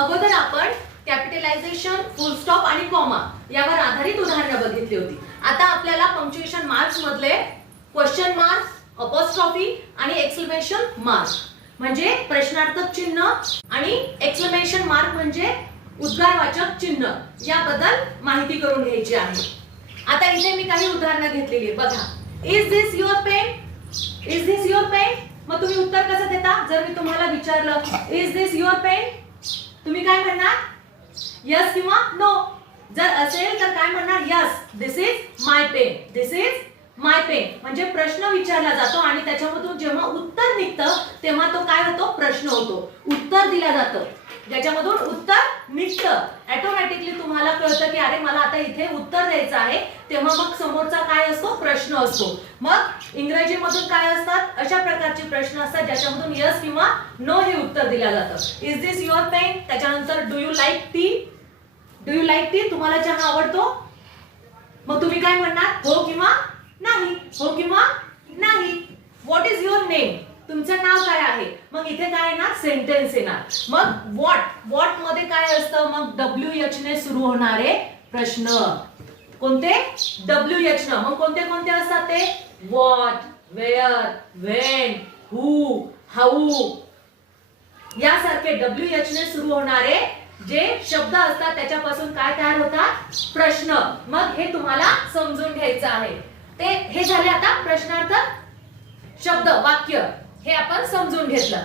अगोदर आपण कॅपिटलायझेशन, फुल स्टॉप आणि कॉमा यावर आधारित उदाहरणं बघितली होती. आता आपल्याला पंक्च्युएशन मार्क्स मधले क्वेश्चन मार्क, अपॉस्ट्रॉफी आणि एक्सक्लेमेशन मार्क म्हणजे प्रश्नार्थक चिन्ह आणि एक्सक्लेमेशन मार्क म्हणजे उद्गारवाचक चिन्ह याबद्दल माहिती करून घ्यायची आहे. आता इथे मी काही उदाहरणं घेतलेली बघा. Is this your pen? Is this your pen? मग तुम्ही उत्तर कसं देता? जर मी तुम्हाला विचारलं इज दिस युअर पेन, तुम्ही काय म्हणणार? यस किंवा नो. जर असेल तर काय म्हणणार? Yes, this is my pen. This is my pen म्हणजे प्रश्न विचारला जातो आणि त्याच्यामधून जेव्हा उत्तर निघतं तेव्हा तो काय होतो? प्रश्न होतो. उत्तर दिलं जातं, ज्याच्यामधून उत्तर निघतं. ऑटोमॅटिकली तुम्हाला कळतं की अरे मला आता इथे उत्तर द्यायचं आहे, तेव्हा मग समोरचा काय असतो? प्रश्न असतो. मग इंग्रजीमधून काय असतात? अशा प्रकारचे प्रश्न असतात ज्याच्यामधून यस किंवा नो हे उत्तर दिलं जातं. Is this your pen? त्याच्यानंतर do you like tea? Do you like tea? तुम्हाला चहा आवडतो? मग तुम्ही काय म्हणणार? हो किंवा नाही. हो किंवा नाही. What is your name? तुमचं नाव काय आहे? मग इथे काय येणार? सेंटेन्स येणार. मग व्हॉट मध्ये काय असतं? मग WH ने सुरू होणारे प्रश्न. कोणते? WH न. मग कोणते कोणते असतात ते? What, where, when, who, how यासारखे WH ने सुरू होणारे जे शब्द असतात त्याच्यापासून काय तयार होतात? प्रश्न. मग हे तुम्हाला समजून घ्यायचं आहे. ते हे झाले आता प्रश्नार्थक शब्द, वाक्य हे आपण समजून घेतलं.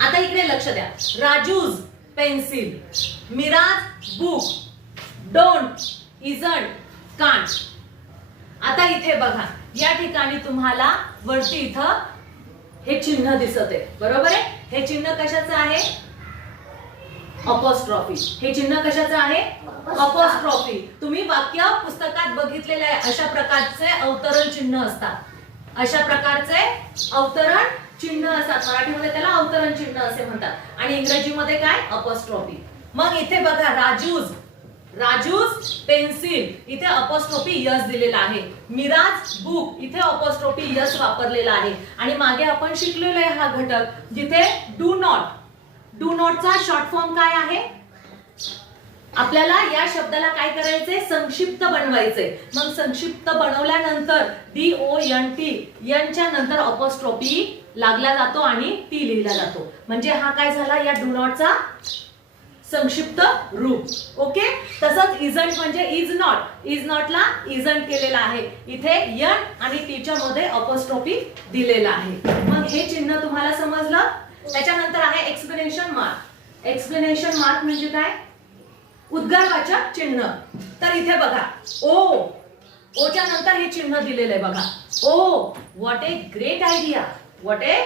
आता इकडे लक्ष द्या. Raju's pencil, mirage book, don't, isn't, can't. आता इथे बघा, या ठिकाणी तुम्हाला वरती इथं हे चिन्ह दिसत आहे, बरोबर आहे? हे चिन्ह कशाचं आहे? अपॉस्ट्रॉफी. हे चिन्ह कशाचं आहे? अपॉस्ट्रॉफी. तुम्ही वाक्य पुस्तकात बघितलेले आहे. अशा प्रकारचे अवतरण चिन्ह असतात. अशा प्रकारचे अवतरण चिन्ह असतात. मराठीमध्ये त्याला अवतरण चिन्ह असे म्हणतात आणि इंग्रजीमध्ये काय? अपॉस्ट्रॉफी. मग इथे बघा राजूज, राजूज पेन्सिल, इथे अपॉस्ट्रॉफी यस दिलेला आहे. मीराज बुक, इथे अपॉस्ट्रॉफी यस वापरलेला आहे. आणि मागे आपण शिकलेलो आहे हा घटक जिथे डू नॉट. डू नॉटचा शॉर्ट फॉर्म काय आहे? आपल्याला या शब्दाला काय करायचंय? संक्षिप्त बनवायचंय. मग संक्षिप्त बनवल्यानंतर DONT यांच्या नंतर अपॉस्ट्रॉफी लागला जातो आणि टी लिहिला जातो. म्हणजे हा काय झाला? या डू नॉटचा संक्षिप्त रूप. ओके. तसंच इजंट म्हणजे इज नॉट. इज नॉटला इजंट केलेला आहे. इथे यन आणि टीच्या मध्ये अपॉस्ट्रॉफी दिलेला आहे. मग हे चिन्ह तुम्हाला समजलं? त्याच्यानंतर आहे एक्सप्लेनेशन मार्क. एक्सप्लेनेशन मार्क म्हणजे काय? उद्गारवाचक चिन्ह. तर इथे बघा ओच्या नंतर हे चिन्ह दिलेलं आहे बघा. Oh, what a great idea. What a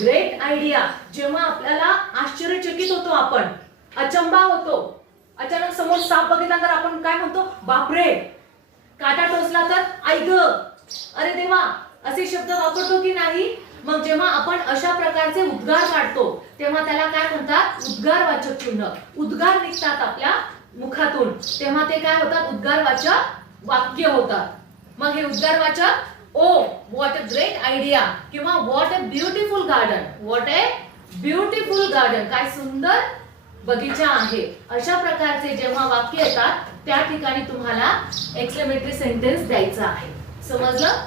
great idea. जेव्हा आपल्याला आश्चर्यचकित होतो, आपण अचंबा होतो, अचानक समोर साप बघितल्यानंतर आपण काय म्हणतो? बापरे. काटा टोचला तर आई ग, अरे देवा, असे शब्द वापरतो की नाही? मग जेव्हा आपण अशा प्रकारचे उद्गार काढतो तेव्हा त्याला काय म्हणतात? उद्गारवाचक चिन्ह. उद्गार निघतात आपल्या मुखातून तेव्हा ते काय होतात? उद्गारवाचक वाक्य होतात. मग हे उद्गारवाचक ओ, व्हॉट अ ग्रेट आयडिया किंवा what a beautiful garden. What a beautiful garden, काय सुंदर बगीचा आहे. अशा प्रकारचे जेव्हा वाक्य येतात त्या ठिकाणी तुम्हाला एक्सक्लेमेटरी सेंटेन्स द्यायचा आहे. समजलं?